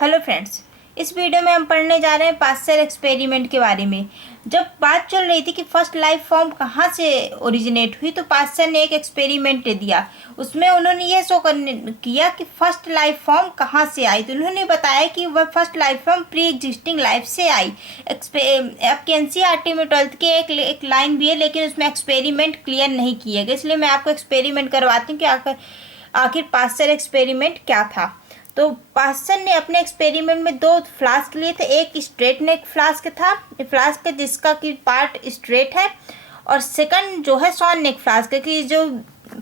Hello friends, इस video में हम पढ़ने जा रहे हैं पास्चर एक्सपेरिमेंट के बारे में। जब बात चल रही थी कि फर्स्ट लाइफ फॉर्म कहाँ से ओरिजिनेट हुई, तो पास्चर ने एक एक्सपेरिमेंट दिया। उसमें उन्होंने ये शो किया कि फर्स्ट लाइफ फॉर्म कहाँ से आई। तो उन्होंने बताया कि वह first life form pre existing life से आई। आपके एनसीईआरटी में 12th की एक लाइन भी है, लेकिन उसमें एक्सपेरिमेंट क्लियर नहीं किया गया, इसलिए मैं आपको एक्सपेरिमेंट करवाती हूँ कि आखिर पास्चर एक्सपेरिमेंट क्या था। तो पास्चर ने अपने एक्सपेरिमेंट में 2 फ्लास्क लिए थे। एक स्ट्रेट नेक फ्लास्क था, फ्लास्क जिसका कि पार्ट स्ट्रेट है, और सेकंड जो है सॉन नेक फ्लास्क की जो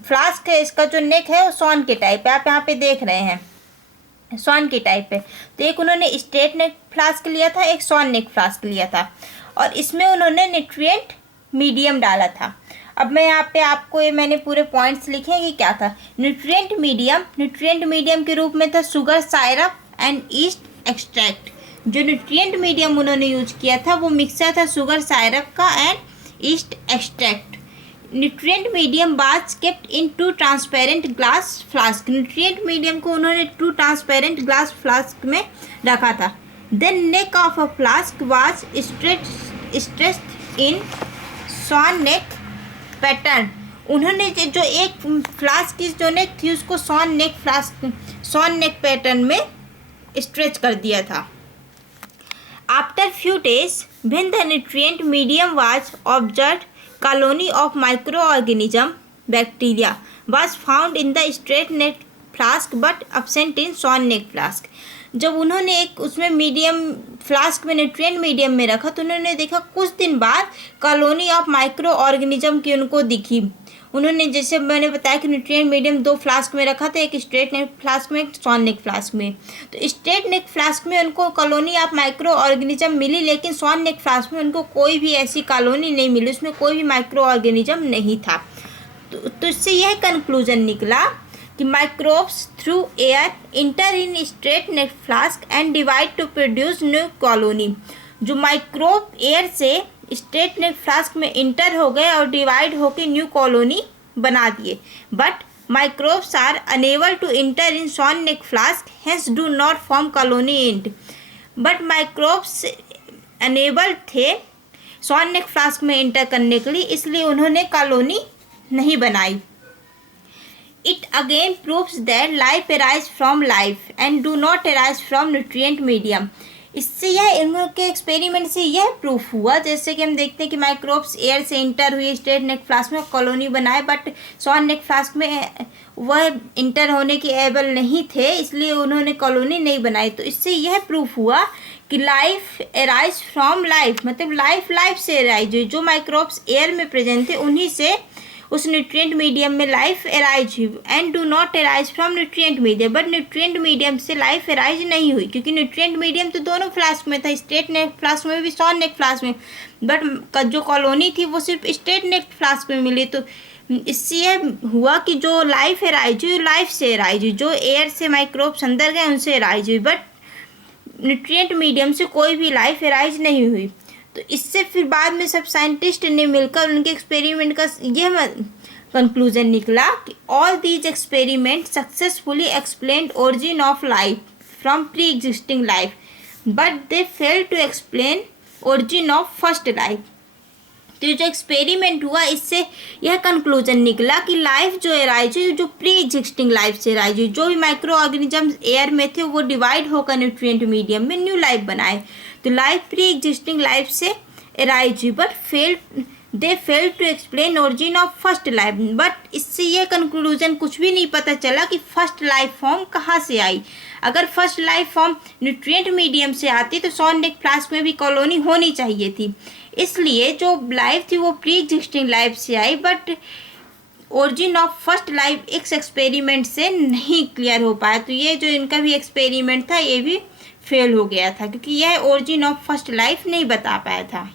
फ्लास्क है, इसका जो नेक है वो सॉन के टाइप है। आप यहाँ पे देख रहे हैं सॉन के टाइप है। तो एक उन्होंने स्ट्रेट नेक फ्लास्क लिया था, एक सॉन नेक फ्लास्क लिया था, और इसमें उन्होंने न्यूट्रिएंट मीडियम डाला था। अब मैं यहाँ पे आपको मैंने पूरे पॉइंट्स लिखे हैं कि क्या था। न्यूट्रिएंट मीडियम के रूप में था sugar syrup and yeast extract. जो न्यूट्रिएंट मीडियम उन्होंने यूज किया था वो मिक्सचर था शुगर साइरप का and yeast extract. Nutrient medium was kept in 2 transparent glass flask. Nutrient medium को उन्होंने 2 ट्रांसपेरेंट ग्लास फ्लास्क में रखा था। Then neck of a flask was stretched in swan neck pattern. उन्होंने जो एक फ्लास्क की जो नेक थी उसको सॉन नेक पैटर्न में स्ट्रेच कर दिया था। After few days when the nutrient medium was observed, colony of micro organism bacteria was found in the straight neck flask but absent in swan neck flask. जब उन्होंने एक उसमें medium flask में nutrient medium में रखा तो उन्होंने देखा कुछ दिन बाद कॉलोनी ऑफ माइक्रो ऑर्गेनिज्म की उनको दिखी। उन्होंने, जैसे मैंने बताया कि न्यूट्रिएंट मीडियम 2 फ्लास्क में रखा था, एक स्ट्रेट नेक फ्लास्क में, एक सॉन नेक फ्लास्क में। तो स्ट्रेट नेक फ्लास्क में उनको कॉलोनी ऑफ माइक्रो ऑर्गेनिज्म मिली, लेकिन सॉन नेक फ्लास्क में उनको कोई भी ऐसी कॉलोनी नहीं मिली, उसमें कोई भी माइक्रो ऑर्गेनिज्म नहीं था। तो इससे यह कंक्लूजन निकला कि microbes through air enter in straight neck flask and divide to produce new colony. जो माइक्रोब एयर से स्ट्रेट नेक फ्लास्क में इंटर हो गए और डिवाइड होकर न्यू कॉलोनी बना दिए। But microbes are unable to enter in swan neck flask, hence do not form colony in it. But microbes unable थे सॉन नेक फ्लास्क में इंटर करने के लिए, इसलिए उन्होंने कॉलोनी नहीं बनाई। It again proves that life arises from life and do not arise from nutrient medium. इससे यह इनके एक्सपेरिमेंट से यह प्रूफ हुआ, जैसे कि हम देखते हैं कि माइक्रोब्स एयर से इंटर हुए स्ट्रेट नेक फ्लास्क में कॉलोनी बनाए, बट सॉन नेक फ्लास्क में वह इंटर होने के एबल नहीं थे, इसलिए उन्होंने कॉलोनी नहीं बनाई। तो इससे यह प्रूफ हुआ कि लाइफ एराइज फ्रॉम लाइफ, मतलब लाइफ से एराइज हुई। जो माइक्रोब्स एयर में प्रेजेंट थे उन्हीं से उस न्यूट्रिएंट मीडियम में लाइफ एराइज हुई। And do not arise from nutrient medium, but nutrient medium से लाइफ एराइज नहीं हुई, क्योंकि न्यूट्रिएंट मीडियम तो दोनों फ्लास्क में था, स्ट्रेट नेक फ्लास्क में भी, सॉन नेक फ्लास्क में, बट जो कॉलोनी थी वो सिर्फ स्ट्रेट नेक फ्लास्क में मिली। तो इससे यह हुआ कि जो लाइफ एराइज हुई लाइफ से एराइज हुई, जो एयर से माइक्रोब्स अंदर गए उनसे एराइज हुई, बट न्यूट्रिएंट मीडियम से कोई भी लाइफ एराइज नहीं हुई। तो इससे फिर बाद में सब साइंटिस्ट ने मिलकर उनके एक्सपेरिमेंट का यह कंक्लूजन निकला कि all these experiment successfully explained origin of life from pre existing life, but they fail to explain origin of first life. तो जो एक्सपेरिमेंट हुआ इससे यह कंक्लूजन निकला कि लाइफ जो एराइज हुई जो प्री एग्जिस्टिंग लाइफ से एराइज हुई, जो भी माइक्रो ऑर्गेनिजम्स एयर में थे वो डिवाइड होकर न्यूट्रिएंट मीडियम में न्यू लाइफ बनाए। तो लाइफ प्री एग्जिस्टिंग लाइफ से एराइज हुई, but they fail to explain origin of first life. But इससे यह कंक्लूजन कुछ भी नहीं पता चला कि फर्स्ट लाइफ फॉर्म कहाँ से आई। अगर first life form nutrient medium से आती तो सॉन नेक फ्लास्क में भी कॉलोनी होनी चाहिए थी। इसलिए जो लाइफ थी वो प्री एग्जिस्टिंग लाइफ से आई, but origin of first life इस एक्सपेरिमेंट से नहीं क्लियर हो पाया। तो ये जो इनका भी एक्सपेरिमेंट था ये भी फेल हो गया था, क्योंकि यह ओरिजिन ऑफ फर्स्ट लाइफ नहीं बता पाया था।